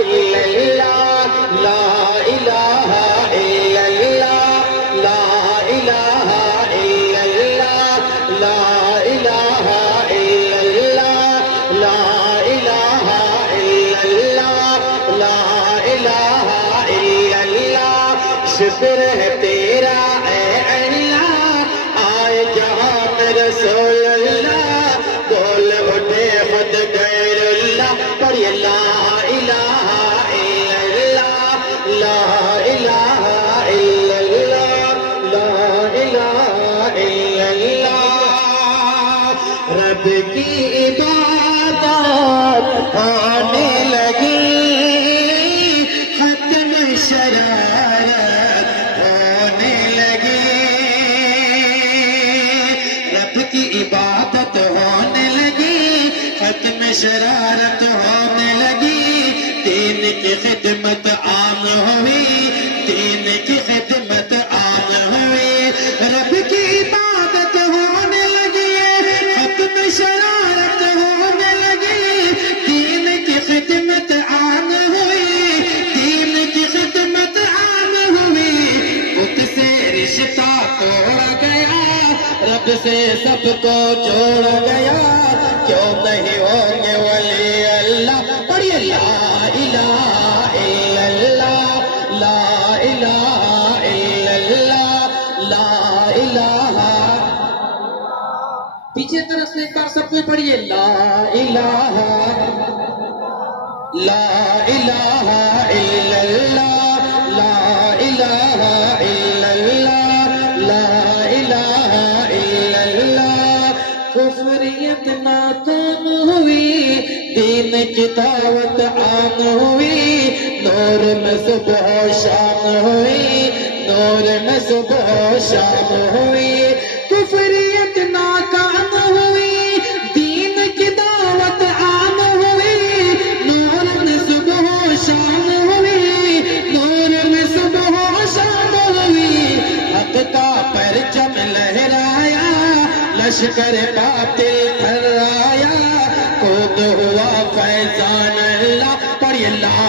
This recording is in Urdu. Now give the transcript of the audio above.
الا اللہ لا الہ الا اللہ لا الہ الا اللہ لا الہ الا اللہ لا الہ الا اللہ لا الہ الا اللہ شکر ہے تیرا اے اللہ آئے جہاں میں رسول اللہ بول اٹھے خود غیر اللہ پڑھیے لا الہ الا اللہ لا الہ الا اللہ لا الہ الا اللہ رب کی عبادت آنے لگی ختم شرارت ہونے لگی رب کی عبادت ہونے لگی ختم شرارت ہونے لگی دین کی خدمت عام ہوئی دین کی خدمت عام ہوئی رب کی عبادت ہونے لگی ختم شرارت ہونے لگی دین کی خدمت عام ہوئی دین کی خدمت عام ہوئی بت سے رشتہ توڑ گیا رب سے سب کو جوڑ گیا کیوں نہیں ہوں گے ولی اللہ پڑھیے لا الہ الا اللہ لا الہ الا اللہ لا الہ پیچھے طرف سے ایک بار سب کو پڑھیے لا الہ الا اللہ لا الہ الا اللہ لا الہ الا اللہ کفریت ناکام ہوئی دین کی دعوت عام ہوئی نور میں صبح و شام ہوئی نور میں صبح و شام ہوئی کفریت ناکام ہوئی دین کی دعوت عام ہوئی نور میں صبح و شام ہوئی نور میں صبح و شام ہوئی حق کا پرچم لہرایا لشکر باطل تھرایا خود ہوا فیضان اللہ پڑھیے لا